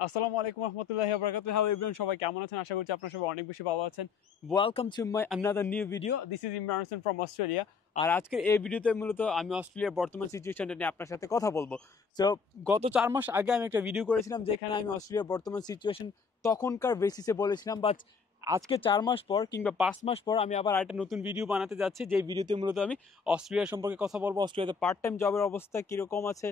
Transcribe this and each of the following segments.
আসসালামু আলাইকুম রহমতুল্লাহি ওয়া বারাকাতুহু। হ্যালো এভরিওয়ান, সবাই কেমন আছেন? আশা করছি আপনারা সবাই অনেক বেশি ভালো আছেন। Welcome to my another new video. This is Imran Hossain from Australia. আর আজকের এই ভিডিওতে মূলত আমি অস্ট্রেলিয়ার বর্তমান সিচুয়েশনটা নিয়ে আপনার সাথে কথা বলবো। সো গত 4 মাস আগে আমি একটা ভিডিও করেছিলাম যেখানে আমি অস্ট্রেলিয়ার বর্তমান সিচুয়েশন তখনকার বেসিসে বলেছিলাম, বাট আজকে 4 মাস পর কিংবা 5 মাস পর আমি আবার একটা নতুন ভিডিও বানাতে যাচ্ছি, যে ভিডিওতে মূলত আমি অস্ট্রেলিয়া সম্পর্কে কথা বলবো। অস্ট্রেলিয়াতে পার্ট টাইম জবের অবস্থা কীরকম আছে,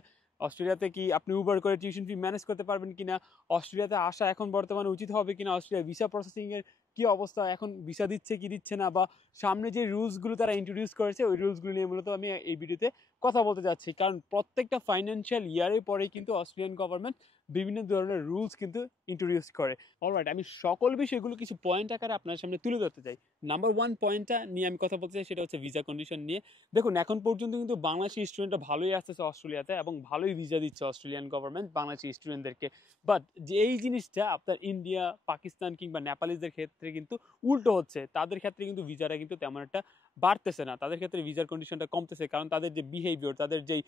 অস্ট্রেলিয়াতে কি আপনি উবার করে টিউশন ফি ম্যানেজ করতে পারবেন কিনা, অস্ট্রেলিয়াতে আসা এখন বর্তমানে উচিত হবে কিনা, অস্ট্রেলিয়া ভিসা প্রসেসিংয়ের কি অবস্থা, এখন ভিসা দিচ্ছে কি দিচ্ছে না, বা সামনে যে রুলসগুলো তারা ইন্ট্রোডিউস করেছে ওই রুলসগুলো নিয়ে মূলত আমি এই ভিডিওতে কথা বলতে যাচ্ছি। কারণ প্রত্যেকটা ফাইন্যান্সিয়াল ইয়ারের পরেই কিন্তু অস্ট্রেলিয়ান গভর্নমেন্ট বিভিন্ন ধরনের রুলস কিন্তু ইন্ট্রোডিউস করে। অলরাইট, আমি সকল বিষয়গুলো কিছু পয়েন্ট আকারে আপনার সামনে তুলে ধরতে চাই। নাম্বার ওয়ান পয়েন্টটা নিয়ে আমি কথা বলতে চাই, সেটা হচ্ছে ভিসা কন্ডিশন নিয়ে। দেখুন, এখন পর্যন্ত কিন্তু বাংলাদেশি স্টুডেন্টরা ভালোই আসতেছে অস্ট্রেলিয়াতে এবং ভালোই ভিসা দিচ্ছে অস্ট্রেলিয়ান গভর্নমেন্ট বাংলাদেশি স্টুডেন্টদেরকে। বাট যে এই জিনিসটা আপনার ইন্ডিয়া, পাকিস্তান কিংবা নেপালিজদের ক্ষেত্রে কিন্তু উল্টো হচ্ছে। তাদের ক্ষেত্রে কিন্তু ভিসাটা কিন্তু তেমন একটা বাড়তেছে না, তাদের ক্ষেত্রে ভিসার কন্ডিশনটা কমতেছে। কারণ তাদের যে বিহেভিয়ার, তাদের যেই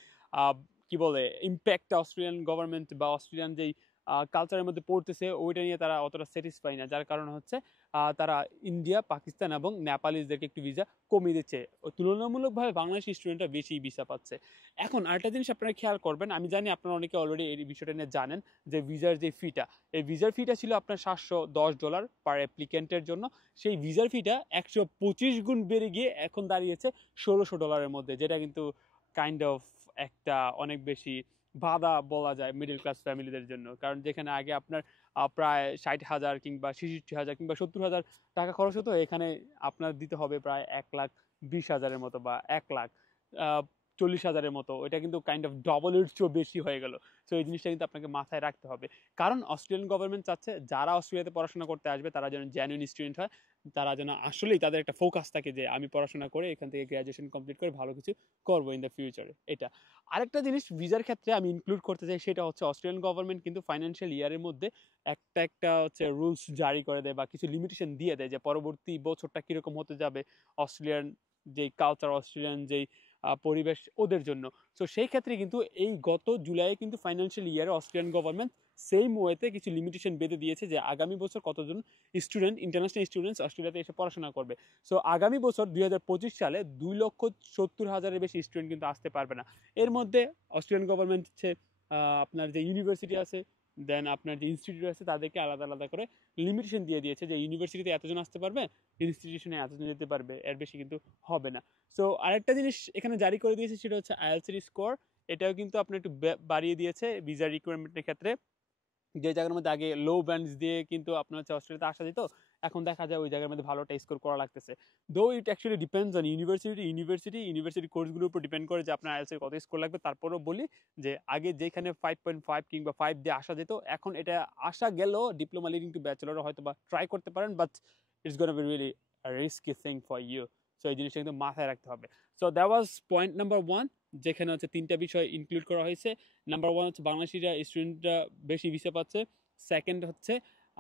কি বলে ইম্প্যাক্ট অস্ট্রেলিয়ান গভর্নমেন্ট বা অস্ট্রেলিয়ান যেই কালচারের মধ্যে পড়তেছে, ওইটা নিয়ে তারা অতটা স্যাটিসফাই না। যার কারণ হচ্ছে তারা ইন্ডিয়া, পাকিস্তান এবং নেপালিজদেরকে একটু ভিসা কমিয়ে দিচ্ছে। তুলনামূলকভাবে বাংলাদেশি স্টুডেন্টরা বেশি ভিসা পাচ্ছে। এখন আরেকটা জিনিস আপনারা খেয়াল করবেন, আমি জানি আপনারা অনেকে অলরেডি এই বিষয়টা নিয়ে জানেন, যে ভিসার যে ফিটা, এই ভিসার ফিটা ছিল আপনার $710 পার অ্যাপ্লিকেন্টের জন্য। সেই ভিসার ফিটা 125 গুণ বেড়ে গিয়ে এখন দাঁড়িয়েছে $1600 মধ্যে, যেটা কিন্তু কাইন্ড অফ একটা অনেক বেশি বাধা বলা যায় মিডল ক্লাস ফ্যামিলিদের জন্য। কারণ যেখানে আগে আপনার প্রায় 60,000 কিংবা 66,000 কিংবা 70,000 টাকা খরচ হতো, এখানে আপনার দিতে হবে প্রায় 1,20,000-এর মতো বা 1,40,000-এর মতো। এটা কিন্তু কাইন্ড অফ ডবলের চেয়েও বেশি হয়ে গেল। সো এই জিনিসটা কিন্তু আপনাকে মাথায় রাখতে হবে। কারণ অস্ট্রেলিয়ান গভর্নমেন্ট চাচ্ছে যারা অস্ট্রেলিয়াতে পড়াশোনা করতে আসবে তারা যেন জেনুইন স্টুডেন্ট হয়, তারা যেন আসলেই তাদের একটা ফোকাস থাকে যে আমি পড়াশোনা করে এখান থেকে গ্র্যাজুয়েশন কমপ্লিট করে ভালো কিছু করবো ইন দ্য ফিউচারে। এটা আরেকটা জিনিস ভিসার ক্ষেত্রে আমি ইনক্লুড করতে চাই, সেটা হচ্ছে অস্ট্রেলিয়ান গভর্নমেন্ট কিন্তু ফাইন্যান্সিয়াল ইয়ারের মধ্যে একটা হচ্ছে রুলস জারি করে দেয় বা কিছু লিমিটেশন দিয়ে দেয় যে পরবর্তী বছরটা কিরকম হতে যাবে অস্ট্রেলিয়ান যেই কালচার, অস্ট্রেলিয়ান যেই পরিবেশ ওদের জন্য। সো সেই ক্ষেত্রে কিন্তু এই গত জুলাইয়ে কিন্তু ফাইন্যান্সিয়াল ইয়ারে অস্ট্রেলিয়ান গভর্নমেন্ট সেম ওয়েতে কিছু লিমিটেশন বেঁধে দিয়েছে যে আগামী বছর কতজন স্টুডেন্ট, ইন্টারন্যাশনাল স্টুডেন্টস অস্ট্রেলিয়াতে এসে পড়াশোনা করবে। সো আগামী বছর 2025 সালে 2,70,000-এর বেশি স্টুডেন্ট কিন্তু আসতে পারবে না। এর মধ্যে অস্ট্রেলিয়ান গভর্নমেন্ট হচ্ছে আপনার যে ইউনিভার্সিটি আছে, দেন আপনার যে ইনস্টিটিউট আছে, তাদেরকে আলাদা আলাদা করে লিমিটেশন দিয়ে দিয়েছে যে ইউনিভার্সিটিতে এতজন আসতে পারবে, ইনস্টিটিউশনে এতজন যেতে পারবে, এর বেশি কিন্তু হবে না। সো আরেকটা জিনিস এখানে জারি করে দিয়েছে, সেটা হচ্ছে আইএলটিএস স্কোর। এটাও কিন্তু আপনার একটু বাড়িয়ে দিয়েছে ভিসা রিকোয়ারমেন্টের ক্ষেত্রে। যে জায়গার মধ্যে আগে লো ব্যান্ডস দিয়ে কিন্তু আপনার হচ্ছে অস্ট্রেলিয়াতে আসা যেত, এখন দেখা যায় ওই জায়গার মধ্যে ভালো একটা স্কোর করা লাগতেছে। Though it actually depends on university কোর্সগুলোর উপর ডিপেন্ড করে যে আপনার আইএলটিএস কত স্কোর লাগবে। তারপরেও বলি যে আগে যেখানে 5.5 কিংবা 5 দিয়ে আসা যেত, এখন এটা আসা গেলেও ডিপ্লোমা লিডিং টু ব্যাচেলর হয়তো বা ট্রাই করতে পারেন, but it's gonna be really risky thing for you. So এই জিনিসটা কিন্তু মাথায় রাখতে হবে। So that was point number one, যেখানে হচ্ছে 3টা বিষয় ইনক্লুড করা হয়েছে। নাম্বার ওয়ান হচ্ছে বাংলাদেশিরা স্টুডেন্টরা বেশি ভিসা পাচ্ছে। সেকেন্ড হচ্ছে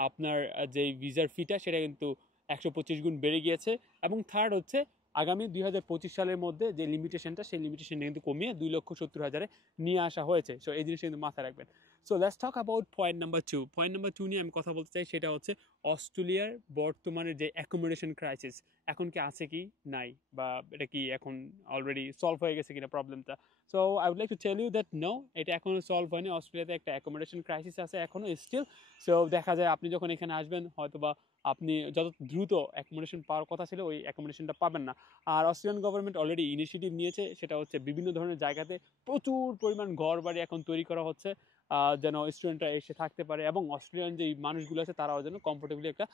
আপনার যে ভিসার ফিটা, সেটা কিন্তু 125 গুণ বেড়ে গিয়েছে। এবং থার্ড হচ্ছে আগামী 2025 সালের মধ্যে যে লিমিটেশনটা, সেই লিমিটেশনটা কিন্তু কমিয়ে 2,70,000-এ নিয়ে আসা হয়েছে। সো এই জিনিসটা কিন্তু মাথায় রাখবেন। So let's talk about point number two. Point number two নিয়ে আমি কথা বলতে চাই, সেটা হচ্ছে অস্ট্রেলিয়ার বর্তমানে যে অ্যাকোমোডেশন ক্রাইসিস, এখন কি আছে কি নাই, বা এটা কি এখন অলরেডি সলভ হয়ে গেছে কিনা প্রবলেমটা। So I would like to tell you that no, এটা এখনো সলভ হয়নি। অস্ট্রেলিয়াতে একটা অ্যাকোমোডেশন ক্রাইসিস আছে এখনো স্টিল। সো দেখা যায় আপনি যখন এখানে আসবেন, হয়তো বা আপনি যত দ্রুত অ্যাকোমোডেশন পাওয়ার কথা ছিল ওই অ্যাকোমোডেশনটা পাবেন না। আর অস্ট্রেলিয়ান গভর্নমেন্ট অলরেডি ইনিশিয়েটিভ নিয়েছে, সেটা হচ্ছে বিভিন্ন ধরনের জায়গাতে প্রচুর পরিমাণ ঘর বাড়ি এখন তৈরি করা হচ্ছে, যেন স্টুডেন্টরা এসে থাকতে পারে এবং অস্ট্রেলিয়ান যেই মানুষগুলো আছে তারাও যেন কমফোর্টেবলি একটা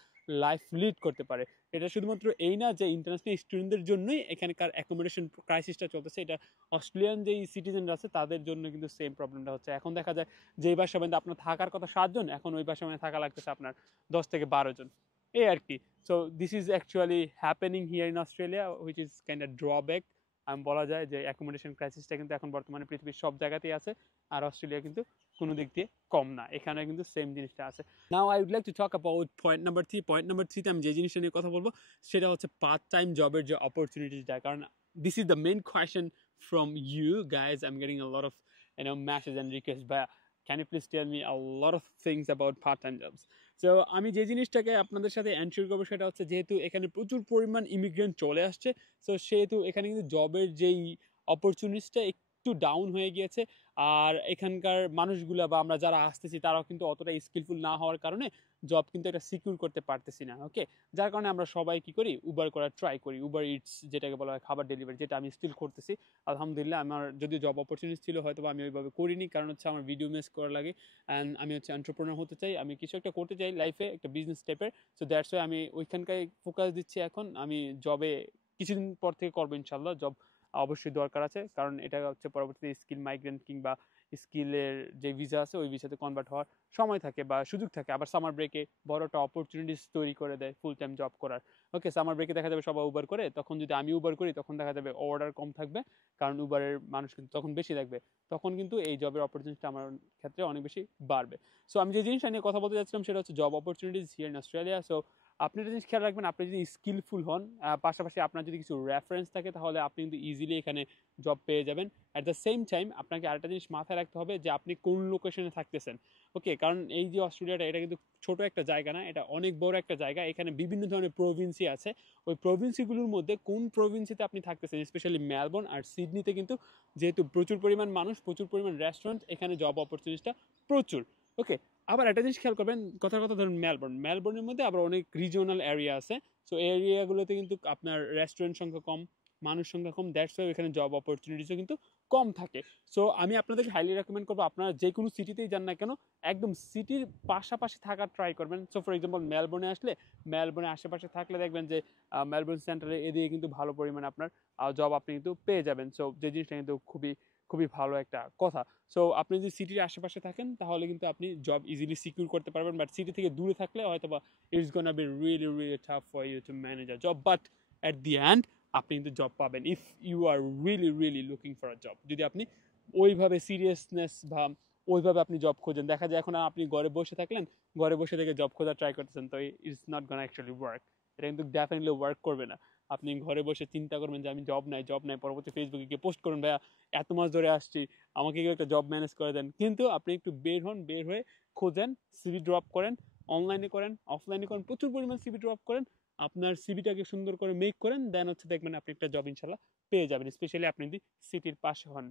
লাইফ লিড করতে পারে। এটা শুধুমাত্র এই না যে ইন্টারন্যাশনাল স্টুডেন্টদের জন্যই এখানকার অ্যাকোমোডেশন ক্রাইসিসটা চলতেছে, এটা অস্ট্রেলিয়ান যেই সিটিজেনরা আছে তাদের জন্য কিন্তু সেম প্রবলেমটা হচ্ছে। এখন দেখা যায় যেই বাসায় মধ্যে আপনার থাকার কথা 7 জন, এখন ওই বাসায় মধ্যে থাকা লাগতেছে আপনার 10 থেকে 12 জন, এই আর কি। So this is actually happening here in Australia, which is kind of drawback. আমি বলা যায় যে অ্যাকোমোডেশন ক্রাইসিসটা কিন্তু এখন বর্তমানে পৃথিবীর সব জায়গাতেই আছে, আর অস্ট্রেলিয়া কিন্তু কোনো দিক দিয়ে কম না, এখানে কিন্তু সেম জিনিসটা আছে। Now I would like to talk about point number three. Point number থ্রিতে আমি যে জিনিসটা নিয়ে কথা বলবো, সেটা হচ্ছে পার্ট টাইম জবের যে অপরচুনিটিটা। কারণ this is the main question from you guys. I'm getting a lot of messages and requests. ভাইয়া can you please tell me a lot of things about part time jobs? So আমি যে জিনিসটাকে আপনাদের সাথে ensure করবো সেটা হচ্ছে, যেহেতু এখানে প্রচুর পরিমাণ ইমিগ্রেন্ট চলে আসছে, সো সেহেতু এখানে কিন্তু জবের যেই অপরচুনিটিসটা একটু ডাউন হয়ে গিয়েছে। আর এখানকার মানুষগুলা বা আমরা যারা আসতেছি তারাও কিন্তু অতটা স্কিলফুল না হওয়ার কারণে জব কিন্তু একটা সিকিউর করতে পারতেছি না। ওকে, যার কারণে আমরা সবাই কি করি, উবার করার ট্রাই করি, উবার ইটস যেটাকে বলা হয় খাবার ডেলিভারি, যেটা আমি স্টিল করতেছি আলহামদুলিল্লাহ। আমার যদি জব অপরচুনিটি ছিল হয়তো আমি ওইভাবে করিনি, কারণ হচ্ছে আমার ভিডিও মেস করা লাগে অ্যান্ড আমি হচ্ছে এন্টারপ্রেনার হতে চাই, আমি কিছু একটা করতে চাই লাইফে, একটা বিজনেস টাইপের। সো দ্যাটস ওয়াই আমি ওইখানকার ফোকাস দিচ্ছি এখন। আমি জবে কিছুদিন পর থেকে করবো ইনশাল্লাহ। জব অবশ্যই দরকার আছে, কারণ এটা হচ্ছে পরবর্তীতে স্কিল মাইগ্রেন্ট কিংবা স্কিলের যে ভিসা আছে ওই ভিসাতে কনভার্ট হওয়ার সময় থাকে বা সুযোগ থাকে। আবার সামার ব্রেকে বড় একটা অপরচুনিটিস তৈরি করে দেয় ফুল টাইম জব করার। ওকে, সামার ব্রেকে দেখা যাবে সবাই উবার করে, তখন যদি আমি উবার করি তখন দেখা যাবে অর্ডার কম থাকবে, কারণ উবারের মানুষ কিন্তু তখন বেশি থাকবে, তখন কিন্তু এই জবের অপরচুনিটিটা আমার ক্ষেত্রে অনেক বেশি বাড়বে। সো আমি যে জিনিসটা নিয়ে কথা বলতে যাচ্ছিলাম সেটা হচ্ছে job opportunities here in Australia. So আপনি একটা জিনিস খেয়াল রাখবেন, আপনি যদি স্কিলফুল হন, পাশাপাশি আপনার যদি কিছু রেফারেন্স থাকে, তাহলে আপনি কিন্তু ইজিলি এখানে জব পেয়ে যাবেন। অ্যাট দ্য সেম টাইম আপনাকে আরেকটা জিনিস মাথায় রাখতে হবে যে আপনি কোন লোকেশনে থাকতেছেন। ওকে, কারণ এই যে অস্ট্রেলিয়াটা, এটা কিন্তু ছোট একটা জায়গা না, এটা অনেক বড় একটা জায়গা। এখানে বিভিন্ন ধরনের প্রভিন্সি আছে। ওই প্রভিন্সিগুলোর মধ্যে কোন প্রভিন্সিতে আপনি থাকতেছেন, স্পেশালি মেলবোর্ন আর সিডনিতে কিন্তু যেহেতু প্রচুর পরিমাণ মানুষ, প্রচুর পরিমাণ রেস্টুরেন্ট, এখানে জব অপরচুনিটিটা প্রচুর। ওকে, আবার একটা জিনিস খেয়াল করবেন, কথার কথা ধরুন মেলবোর্নের মধ্যে আবার অনেক রিজিওনাল এরিয়া আছে। সো এই এরিয়াগুলোতে কিন্তু আপনার রেস্টুরেন্ট সংখ্যা কম, মানুষ সংখ্যা কম, দ্যাটস ওয়াই এখানে জব অপরচুনিটিসও কিন্তু কম থাকে। সো আমি আপনাদেরকে হাইলি রেকমেন্ড করবো, আপনারা যে কোনো সিটিতেই যান না কেন, একদম সিটির পাশাপাশি থাকার ট্রাই করবেন। সো ফর এক্সাম্পল মেলবোর্নে আসলে, মেলবোর্নের আশেপাশে থাকলে দেখবেন যে মেলবোর্ন সেন্টারে এদিকে কিন্তু ভালো পরিমাণে আপনার জব আপনি কিন্তু পেয়ে যাবেন। সো যে জিনিসটা কিন্তু খুবই খুবই ভালো একটা কথা। সো আপনি যদি সিটির আশেপাশে থাকেন তাহলে কিন্তু আপনি জব ইজিলি সিকিউর করতে পারবেন, বাট সিটি থেকে দূরে থাকলে হয়তো বা it's gonna be really really tough for you to manage a job, but at the end আপনি কিন্তু জব পাবেন if you are really really looking for a job. যদি আপনি ওইভাবে সিরিয়াসনেস বা ওইভাবে আপনি জব খোঁজেন, দেখা যায় এখন আপনি ঘরে বসে থাকলেন, ঘরে বসে থেকে জব খোঁজার ট্রাই করতেছেন, তো it's not gonna actually work. এটা কিন্তু ডেফিনেটলি ওয়ার্ক করবে না। আপনি ঘরে বসে চিন্তা করবেন যে আমি জব নাই, জব নাই, পরবর্তী ফেসবুকে গিয়ে পোস্ট করুন, ভাইয়া এত মাস ধরে আসছি, আমাকে কেউ একটা জব ম্যানেজ করে দেন। কিন্তু আপনি একটু বের হন, বের হয়ে খোঁজেন, সিভি ড্রপ করেন, অনলাইনে করেন, অফলাইনে করেন, প্রচুর পরিমাণ সিভি ড্রপ করেন, আপনার সিভিটাকে সুন্দর করে মেক করেন, দেন হচ্ছে দেখবেন আপনি একটা জব ইনশাল্লাহ পেয়ে যাবেন, স্পেশালি আপনি যদি সিটির পাশে হন।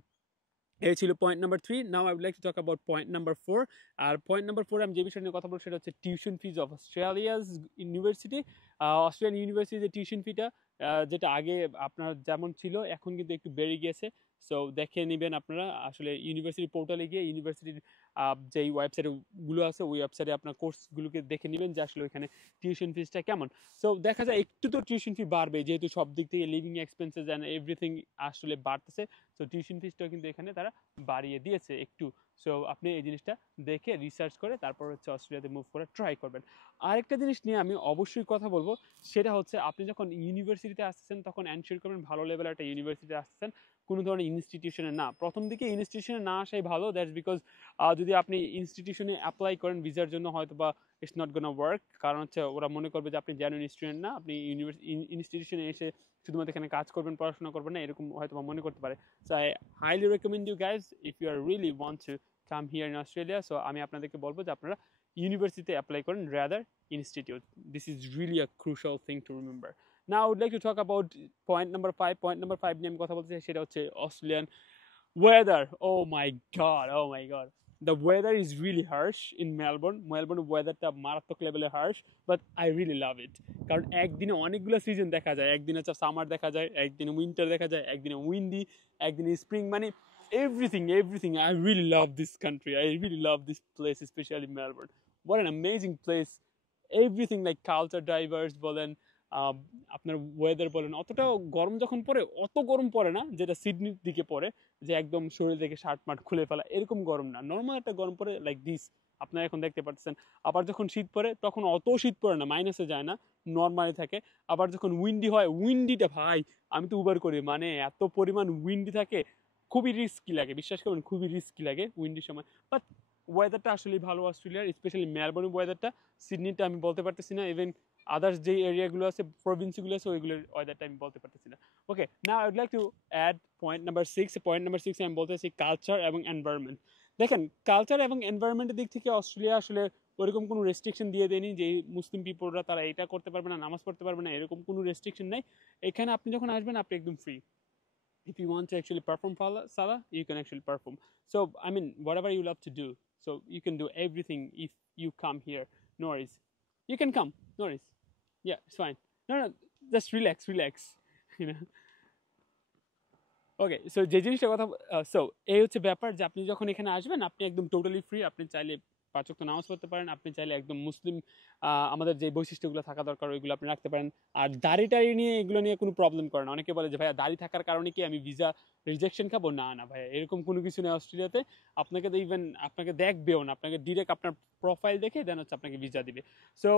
এই ছিল point number 3। Now I would like to talk about point number 4। আর পয়েন্ট নাম্বার 4 আমি যে বিষয় নিয়ে কথা বলবো সেটা হচ্ছে tuition fees of Australia's university. Australian ইউনিভার্সিটির যে টিউশন ফিটা, যেটা আগে আপনার যেমন ছিল এখন কিন্তু একটু বেড়ে গিয়েছে। সো দেখে নেবেন আপনারা আসলে ইউনিভার্সিটি পোর্টালে গিয়ে, ইউনিভার্সিটির যেই ওয়েবসাইটগুলো আছে ওই ওয়েবসাইটে আপনার কোর্সগুলোকে দেখে নেবেন যে আসলে ওইখানে টিউশন ফিজটা কেমন। সো দেখা যায় একটু তো টিউশন ফি বাড়বে, যেহেতু সব দিক থেকে লিভিং এক্সপেন্সেস অ্যান্ড এভরিথিং আসলে বাড়তেছে। সো টিউশন ফিসটাও কিন্তু এখানে তারা বাড়িয়ে দিয়েছে একটু। সো আপনি এই জিনিসটা দেখে রিসার্চ করে তারপর হচ্ছে অস্ট্রেলিয়াতে মুভ করে ট্রাই করবেন। আরেকটা জিনিস নিয়ে আমি অবশ্যই কথা বলবো, সেটা হচ্ছে আপনি যখন ইউনিভার্সিটিতে আসতেছেন তখন এনশিওর করবেন ভালো লেভেলের একটা ইউনিভার্সিটিতে আসতেছেন, কোনো ধরনের ইনস্টিটিউশনে না। প্রথম দিকে ইনস্টিটিউশনে না আসাই ভালো, দ্যাটস বিকজ যদি আপনি ইনস্টিটিউশনে অ্যাপ্লাই করেন ভিসার জন্য, হয়তো বা ইটস নট গোনা ওয়ার্ক, কারণ হচ্ছে ওরা মনে করবে যে আপনি জেনুইন স্টুডেন্ট না, আপনি ইনস্টিটিউশনে এসে শুধুমাত্র এখানে কাজ করবেন, পড়াশোনা করবেন না, এরকম হয়তো বা মনে করতে পারে। So I highly recommend you guys if you are really want to come here in Australia. So আমি আপনাদেরকে বলবো যে আপনারা ইউনিভার্সিটিতে অ্যাপ্লাই করেন rather institute. This is really a crucial thing to remember. Now I would like to talk about point number 5. Point number 5 নিয়ে আমি কথা বলতে চাই, সেটা হচ্ছে Australian weather. Oh my god, oh my god. The weather is really harsh in Melbourne. Melbourne weatherটা মারাত্মক লেভেলে harsh, but I really love it. কারণ একদিনে অনেকগুলো সিজন দেখা যায়, একদিনে হচ্ছে সামার দেখা যায়, একদিনে উইন্টার দেখা যায়, একদিনে উইন্ডি, একদিনে স্প্রিং, মানে everything. I really love this country. I really love this place, especially Melbourne. What an amazing place. Everything like culture diverse বলেন, আপনার ওয়েদার বলেন, অতটাও গরম যখন পড়ে অত গরম পড়ে না যেটা সিডনির দিকে পড়ে, যে একদম শরীর থেকে শার্ট মার্ট খুলে ফেলা, এরকম গরম না, নর্মাল একটা গরম পড়ে লাইক দিস আপনারা এখন দেখতে পাচ্ছেন। আবার যখন শীত পড়ে তখন অত শীত পড়ে না, মাইনাসে যায় না, নর্মালি থাকে। আবার যখন উইন্ডি হয়, উইন্ডিটা ভাই, আমি তো উবার করি, মানে এত পরিমাণ উইন্ডি থাকে, খুবই রিস্কি লাগে, বিশ্বাস করবেন খুবই রিস্কি লাগে উইন্ডির সময়। বাট ওয়েদারটা আসলে ভালো অস্ট্রেলিয়ার, স্পেশালি মেলবোর্নের ওয়েদারটা। সিডনিটা আমি বলতে পারতেছি না, ইভেন আদার্স যে এরিয়াগুলো আছে, প্রভিন্সগুলো আছে, ওইগুলোর ওয়েদারটা আমি বলতে পারতেছি না। Okay, now I would like to add point number 6। Point number 6 আমি বলতে চাইছি কালচার এবং এনভায়রনমেন্ট। দেখেন কালচার এবং এনভায়রনমেন্টের দিক থেকে অস্ট্রেলিয়া আসলে ওরকম কোনো রেস্ট্রিকশন দিয়ে দেয়নি যে মুসলিম পিপলরা তারা এটা করতে পারবে না, নামাজ পড়তে পারবে না, এরকম কোনো রেস্ট্রিকশন নেই। এখানে আপনি যখন আসবেন আপনি একদম free. If you want to actually perform salah, you can actually perform. So I mean, whatever you love to do, so you can do everything if you come here. No worries, you can come. No worries. Yeah, it's fine. No, no, just relax. You know. Okay, so যে জিনিসটা কথা, so এই হচ্ছে ব্যাপার যে আপনি যখন এখানে আসবেন আপনি একদম টোটালি ফ্রি। আপনি চাইলে 5 ওয়াক্ত নামাজ পড়তে পারেন, আপনি চাইলে একদম মুসলিম আমাদের যে বৈশিষ্ট্যগুলো থাকা দরকার ওইগুলো আপনি রাখতে পারেন। আর দাড়ি টাড়ি নিয়ে এগুলো নিয়ে কোনো প্রবলেম করে না। অনেকে বলে যে ভাইয়া দাড়ি থাকার কারণে কি আমি ভিসা রিজেকশন খাবো? না না ভাইয়া, এরকম কোনো কিছু নেই অস্ট্রেলিয়াতে। আপনাকে তো ইভেন আপনাকে দেখবেও না, আপনাকে ডিরেক্ট আপনার প্রোফাইল দেখে দেন হচ্ছে আপনাকে ভিসা দিবে। সো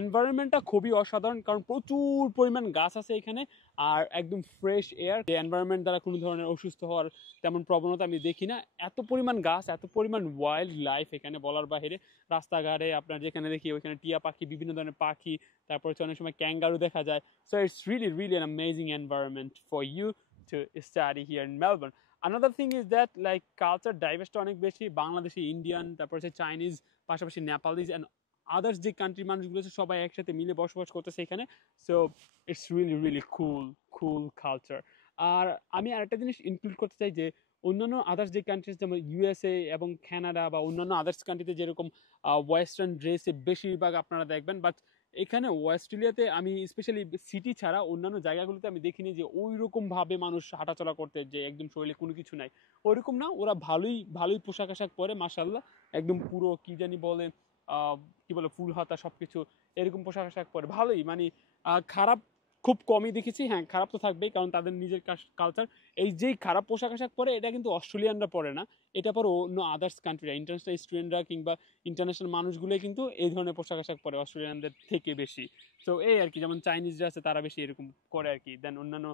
এনভায়রনমেন্টটা খুবই অসাধারণ, কারণ প্রচুর পরিমাণ গাছ আছে এখানে আর একদম ফ্রেশ এয়ার। যে এনভায়রনমেন্ট দ্বারা কোনো ধরনের অসুস্থ হওয়ার তেমন প্রবণতা আমি দেখি না। এত পরিমাণ গাছ, এত পরিমাণ ওয়াইল্ড লাইফ এখানে বলার বাইরে। রাস্তাঘাটে আপনার যেখানে দেখি ওইখানে টিয়া পাখি, বিভিন্ন ধরনের পাখি, তারপর হচ্ছে অনেক সময় ক্যাঙ্গারু দেখা যায়। So it's really an amazing environment for you to study here in Melbourne. Another thing is that like culture ডাইভার্সটা অনেক বেশি। বাংলাদেশি, ইন্ডিয়ান, তারপর হচ্ছে চাইনিজ, পাশাপাশি নেপালিজ অ্যান্ড আদার্স যে কান্ট্রির মানুষগুলো আছে সবাই একসাথে মিলে বসবাস করতেছে এখানে। So it's really cool culture. আর আমি আরেকটা জিনিস ইনক্লুড করতে চাই যে অন্যান্য আদার্স যে কান্ট্রিজ যেমন ইউএসএ এবং কানাডা বা অন্যান্য আদার্স কান্ট্রিতে যেরকম ওয়েস্টার্ন ড্রেসে বেশিরভাগ আপনারা দেখবেন, বাট এখানে অস্ট্রেলিয়াতে আমি স্পেশালি সিটি ছাড়া অন্যান্য জায়গাগুলোতে আমি দেখিনি যে ওই রকমভাবে মানুষ হাঁটাচলা করতে, যে একদম শরীরে কোনো কিছু নাই ওইরকম না। ওরা ভালোই পোশাক আশাক পরে মাশাআল্লাহ, একদম পুরো কি জানি বলে কি বলে ফুল হাতা সবকিছু এরকম পোশাক আশাক পরে ভালোই। মানে খারাপ খুব কমই দেখেছি। হ্যাঁ, খারাপ তো থাকবেই, কারণ তাদের নিজের কালচার। এই যেই খারাপ পোশাক আশাক পরে এটা কিন্তু অস্ট্রেলিয়ানরা পরে না, এটা পরে অন্য আদার্স কান্ট্রিরা, ইন্টারন্যাশনাল স্টুডেন্টরা কিংবা ইন্টারন্যাশনাল মানুষগুলোই কিন্তু এই ধরনের পোশাক আশাক পরে অস্ট্রেলিয়ানদের থেকে বেশি। তো এই আর কি, যেমন চাইনিজরা আছে তারা বেশি এরকম করে আর কি দেন অন্যান্য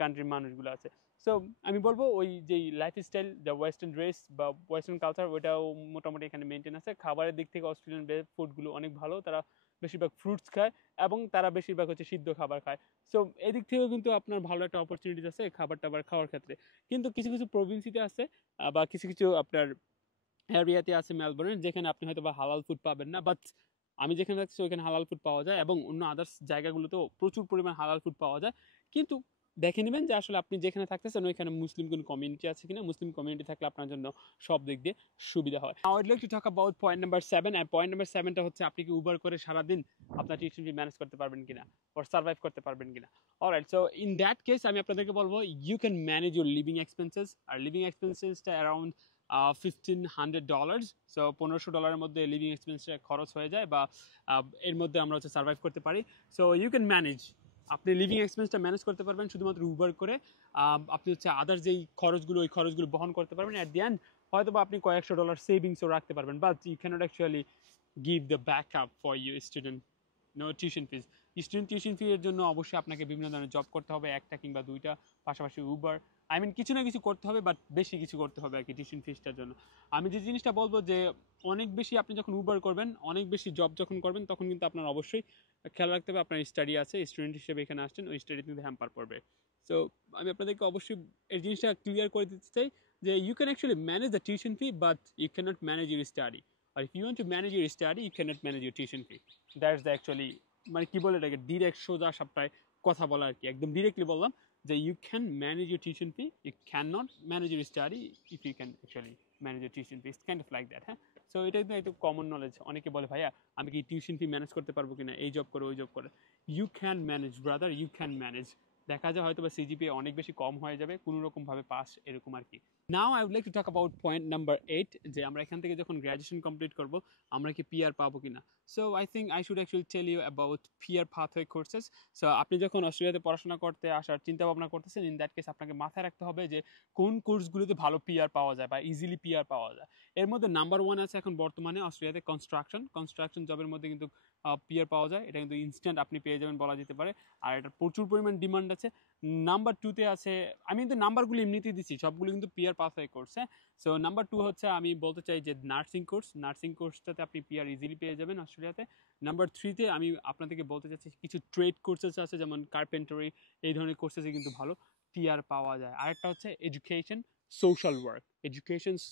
কান্ট্রির মানুষগুলো আছে। সো আমি বলবো ওই যেই লাইফস্টাইল, দ্য ওয়েস্টার্ন ড্রেস বা ওয়েস্টার্ন কালচার, ওইটাও মোটামুটি এখানে মেনটেন আছে। খাবারের দিক থেকে অস্ট্রেলিয়ান ফুডগুলো অনেক ভালো। তারা বেশিরভাগ ফ্রুটস খায় এবং তারা বেশিরভাগ হচ্ছে সিদ্ধ খাবার খায়। সো এদিক থেকেও কিন্তু আপনার ভালো একটা অপরচুনিটিস আছে খাবার টাবার খাওয়ার ক্ষেত্রে। কিন্তু কিছু কিছু প্রভিন্সিতে আছে বা কিছু আপনার এরিয়াতে আছে মেলবোর্নের, যেখানে আপনি হয়তো বা হালাল ফুড পাবেন না। বাট আমি যেখানে থাকছি ওইখানে হালাল ফুড পাওয়া যায় এবং অন্য আদার্স জায়গাগুলোতেও প্রচুর পরিমাণ হালাল ফুড পাওয়া যায়। কিন্তু দেখে নেবেন যে আসলে আপনি যেখানে থাকতেছেন ওইখানে মুসলিম কোনো কমিউনিটি আছে কিনা। মুসলিম কমিউনিটি থাকলে আপনার জন্য সব দিক দিয়ে সুবিধা হয়। I would like to talk about point number 7। আর পয়েন্ট নাম্বার 7টা হচ্ছে আপনি কি উবার করে সারাদিন আপনার টিউশন ফি ম্যানেজ করতে পারবেন কিনা, or সার্ভাইভ করতে পারবেন কিনা। Alright, so in that case আমি আপনাদেরকে বলবো you can manage your living expenses. আর লিভিং এক্সপেন্সেসটা অ্যারাউন্ড $1,500। সো $1,500 মধ্যে লিভিং এক্সপেন্সটা খরচ হয়ে যায়, বা এর মধ্যে আমরা হচ্ছে সার্ভাইভ করতে পারি। সো ইউ ক্যান ম্যানেজ, আপনি লিভিং এক্সপেন্সটা ম্যানেজ করতে পারবেন শুধুমাত্র উবার করে। আপনি হচ্ছে আদার যেই খরচগুলো ওই খরচগুলো বহন করতে পারবেন। অ্যাট দি এন্ড হয়তো বা আপনি কয়েকশো ডলার সেভিংসও রাখতে পারবেন, but you can't actually give the back up for you student no tuition fees. Student tuition fee এর জন্য অবশ্যই আপনাকে বিভিন্ন ধরনের জব করতে হবে, একটা কিংবা দুইটা, পাশাপাশি উবার, আই মিন কিছু না কিছু করতে হবে, বাট বেশি কিছু করতে হবে আর কি টিউশন ফিসটার জন্য। আমি যে জিনিসটা বলবো যে অনেক বেশি আপনি যখন উবার করবেন, অনেক বেশি জব যখন করবেন, তখন কিন্তু আপনার অবশ্যই খেয়াল রাখতে হবে আপনার স্টাডি আছে, স্টুডেন্ট হিসেবে এখানে আসছেন, ওই স্টাডি কিন্তু হ্যাম্পার পড়বে। সো আমি আপনাদেরকে অবশ্যই এই জিনিসটা ক্লিয়ার করে দিতে চাই যে you can actually manage the tuition fee, but you can't manage your study. আর if you want to manage your study you can't manage your tuition fee. That's the actually, মানে কি বলে এটাকে, ডিরেক্ট সোজা সাপটায় কথা বলা আর কি, একদম ডিরেক্টলি বললাম যে you can manage your tuition fee, you can not manage your study if you can actually manage your tuition fee. It's kind of like that. হ্যাঁ, সো এটা কিন্তু একটু কমন নলেজ। অনেকে বলে ভাইয়া আমি কি টিউশন ফি ম্যানেজ করতে পারবো কিনা, এই জব করে ওই জব করে। You can manage brother, you can manage. দেখা যায় হয়তো বা সিজিপিএ অনেক বেশি কম হয়ে যাবে, কোনো রকম ভাবে পাস এরকম আর কি। Now I would like to talk about point number 8, যে আমরা এখান থেকে যখন গ্র্যাজুয়েশন কমপ্লিট করবো আমরা কি পিআর পাবো কিনা। So I think I should actually tell you about PR pathway courses. So আপনি যখন অস্ট্রেলিয়াতে পড়াশোনা করতে আসার চিন্তা ভাবনা করতেছেন, ইন দ্যাট কেস আপনাকে মাথায় রাখতে হবে যে কোন কোর্সগুলোতে ভালো পিআর পাওয়া যায় বা ইজিলি পিআর পাওয়া যায়। এর মধ্যে নাম্বার 1 আছে এখন বর্তমানে অস্ট্রেলিয়াতে কনস্ট্রাকশন জবের মধ্যে কিন্তু পিআর পাওয়া যায়। এটা কিন্তু ইনস্ট্যান্ট আপনি পেয়ে যাবেন বলা যেতে পারে, আর এটা প্রচুর পরিমাণ ডিমান্ড আছে। নাম্বার 2তে আছে, আমি কিন্তু নাম্বারগুলো এমনিতেই দিচ্ছি, সবগুলো কিন্তু পিআর পাথওয়ে কোর্স। হ্যাঁ, সো নাম্বার 2 হচ্ছে আমি বলতে চাই যে নার্সিং কোর্সটাতে আপনি পিআর ইজিলি পেয়ে যাবেন অস্ট্রেলিয়াতে। নাম্বার 3তে আমি আপনাদেরকে বলতে চাচ্ছি কিছু ট্রেড কোর্সেস আছে, যেমন কার্পেন্টারি, এই ধরনের কোর্সেসে কিন্তু ভালো পিআর পাওয়া যায়। আরেকটা হচ্ছে এডুকেশন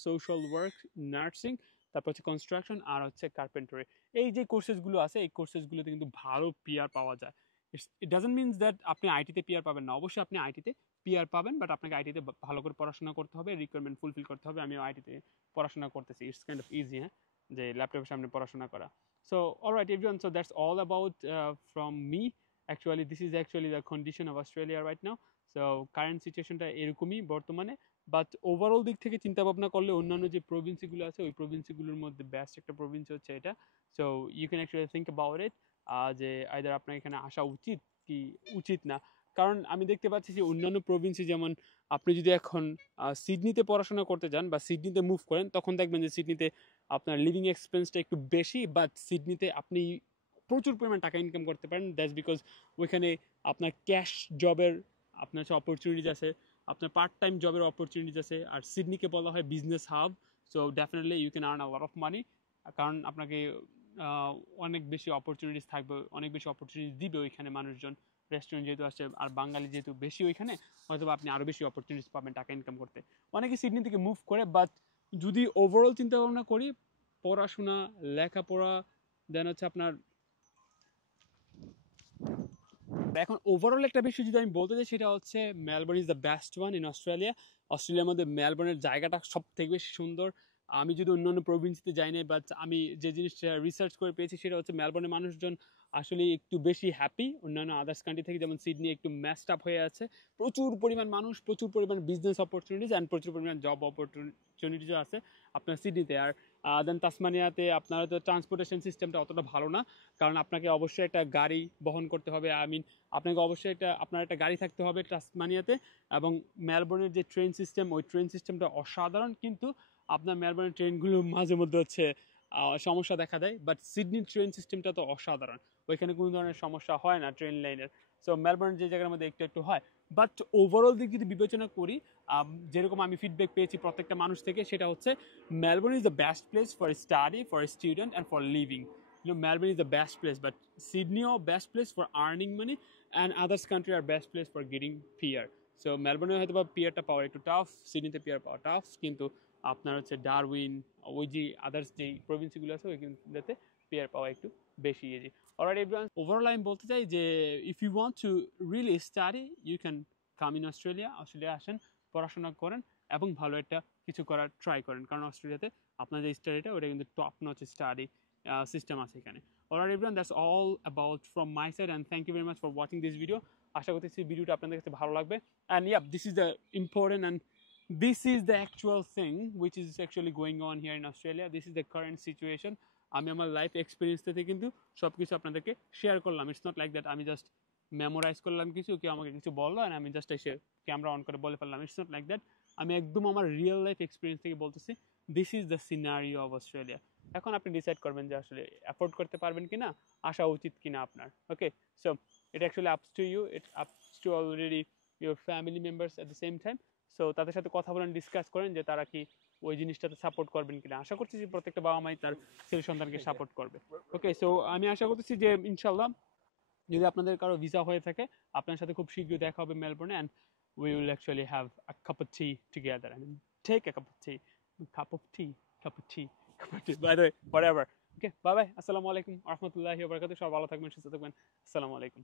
সোশ্যাল ওয়ার্ক নার্সিং, তারপর হচ্ছে কনস্ট্রাকশন, আর হচ্ছে কার্পেন্টারি। এই যে কোর্সেসগুলো আছে এই কোর্সেসগুলোতে কিন্তু ভালো পিআর পাওয়া যায়। ইট ডাজন্ট মিনস দ্যাট আপনি আইটিতে পিআর পাবেন না, অবশ্যই আপনি আইটিতে পিআর পাবেন, বাট আপনাকে আইটিতে ভালো করে পড়াশোনা করতে হবে, রিকোয়ারমেন্ট ফুলফিল করতে হবে। আমিও আইটিতে পড়াশোনা করতেছি, ইটস কাইন্ড অফ ইজি, হ্যাঁ, যে ল্যাপটপের সামনে পড়াশোনা করা। So alright everyone, so that's all about from me. Actually this is actually the condition of Australia right now. So current সিচুয়েশনটা এরকমই বর্তমানে, বাট ওভারঅল দিক থেকে চিন্তা ভাবনা করলে অন্যান্য যে প্রভিন্সিগুলো আছে ওই প্রভিন্সিগুলোর মধ্যে বেস্ট একটা প্রভিন্স হচ্ছে এটা। So you can actually think about it, যে আইদার আপনার এখানে আসা উচিত কি উচিত না। কারণ আমি দেখতে পাচ্ছি যে অন্যান্য প্রভিন্সে, যেমন আপনি যদি এখন সিডনিতে পড়াশোনা করতে যান বা সিডনিতে মুভ করেন, তখন দেখবেন যে সিডনিতে আপনার লিভিং এক্সপেন্সটা একটু বেশি, বাট সিডনিতে আপনি প্রচুর পরিমাণ টাকা ইনকাম করতে পারেন। দ্যাটস বিকজ ওইখানে আপনার ক্যাশ জবের আপনার হচ্ছে অপরচুনিটিস আছে, আপনার পার্ট টাইম জবের অপরচুনিটিস আছে। আর সিডনিকে বলা হয় business hub, so definitely you can earn a lot of money, কারণ আপনাকে অনেক বেশি অপরচুনিটিস থাকবে, অনেক বেশি অপরচুনিটিস দিবে ওইখানে মানুষজন। রেস্টুরেন্ট যেহেতু আসছে আর বাঙালি যেহেতু বেশি ওইখানে, হয়তো আপনি আরও বেশি অপরচুনিটিস পাবেন টাকা ইনকাম করতে। অনেকে সিডনি থেকে মুভ করে, বাট যদি ওভারঅল চিন্তা ভাবনা করি, পড়াশোনা, লেখাপড়া, দেন হচ্ছে আপনার এখন ওভারঅল একটা বিষয় যদি আমি বলতে চাই, সেটা হচ্ছে Melbourne is the best one in Australia. অস্ট্রেলিয়ার মধ্যে মেলবোর্নের জায়গাটা সব থেকে বেশি সুন্দর। আমি যদি অন্যান্য প্রভিন্সিতে যাই না, বাট আমি যে জিনিসটা রিসার্চ করে পেয়েছি সেটা হচ্ছে মেলবোর্নের মানুষজন আসলে একটু বেশি হ্যাপি অন্যান্য আদার্স কান্ট্রি থেকে। যেমন সিডনি একটু ম্যাসড আপ হয়ে আছে, প্রচুর পরিমাণ মানুষ, প্রচুর পরিমাণ বিজনেস অপরচুনিটিস অ্যান্ড প্রচুর পরিমাণ জব অপরচুনিটিসও আছে আপনার সিডনিতে। আর দেন তাসমানিয়াতে আপনার তো ট্রান্সপোর্টেশন সিস্টেমটা অতটা ভালো না, কারণ আপনাকে অবশ্যই একটা গাড়ি বহন করতে হবে। আই মিন আপনাকে অবশ্যই আপনার একটা গাড়ি থাকতে হবে টাসমানিয়াতে। এবং মেলবোর্নের যে ট্রেন সিস্টেম, ওই ট্রেন সিস্টেমটা অসাধারণ, কিন্তু আপনার মেলবোর্নের ট্রেনগুলো মাঝে মধ্যে হচ্ছে সমস্যা দেখা দেয়। বাট সিডনির ট্রেন সিস্টেমটা তো অসাধারণ, ওইখানে কোনো ধরনের সমস্যা হয় না ট্রেন লাইনের। সো মেলবোর্ন যে জায়গার মধ্যে একটু একটু হয়, বাট ওভারঅল দিক যদি বিবেচনা করি, যেরকম আমি ফিডব্যাক পেয়েছি প্রত্যেকটা মানুষ থেকে, সেটা হচ্ছে Melbourne is the best place for study, for student and for living. Melbourne is the best place, but Sydney is best place for earning money, and others country are best place for getting PR. So Melbourne হয়তো বা পিয়ারটা পাওয়া একটু tough, সিডনিতে peer পাওয়া tough, কিন্তু আপনার হচ্ছে Darwin, ওই যে আদার্স যেই প্রভিন্সগুলো আছে ওইগুলোতে পিয়ার পাওয়া একটু বেশি ইজি। অলরাইট এভরিওয়ান, ওভারঅল আমি বলতে চাই যে if you want to really study, you can come in Australia. Australia আসেন, পড়াশোনা করেন এবং ভালো একটা কিছু করার ট্রাই করেন, কারণ অস্ট্রেলিয়াতে আপনার যে স্টাডিটা ওটা কিন্তু টপ নচ স্টাডি সিস্টেম আছে এখানে। Alright everyone, that's all about from my side, and thank you very much for watching this video. আশা করতেছি ভিডিওটা আপনাদের কাছে ভালো লাগবে। And yeah, this is the important and this is the actual thing which is actually going on here in Australia. This is the current situation. আমি আমার life experience থেকে কিন্তু সব কিছু আপনাদেরকে শেয়ার করলাম। ইটস নট লাইক দ্যাট আমি just memorise করলাম কিছু, কেউ আমাকে কিছু বললো আর আমি জাস্ট এসে ক্যামেরা অন করে বলে ফেললাম। ইটস নট লাইক দ্যাট, আমি একদম আমার রিয়েল লাইফ এক্সপিরিয়েন্স থেকে বলতেছি। This is the scenario of Australia. এখন আপনি ডিসাইড করবেন যে আসলে অ্যাফোর্ড করতে পারবেন কিনা, আসা উচিত কিনা আপনার। Okay, so it actually ups to you, it ups to already your family members at the same time. So তাদের সাথে কথা বলেন, ডিসকাস করেন যে তারা কি ওই জিনিসটাতে সাপোর্ট করবেন কিনা। আশা করছি যে প্রত্যেকটা বাবা মাই তার ছেলে সন্তানকে সাপোর্ট করবে। ওকে, সো আমি আশা করতেছি যে ইনশাল্লাহ যদি আপনাদের কারো ভিসা হয়ে থাকে, আপনার সাথে খুব শীঘ্রই দেখা হবে মেলবোর্নে, and we will actually have a cup of tea together. I mean, take a cup of tea, cup of tea, cup of tea, cup of tea. By the way, whatever. Okay, bye bye. Assalamu alaikum, rahmatullahi wa barakatuh. সবাই ভালো থাকবেন, সুস্থ থাকবেন। আসসালামু আলাইকুম।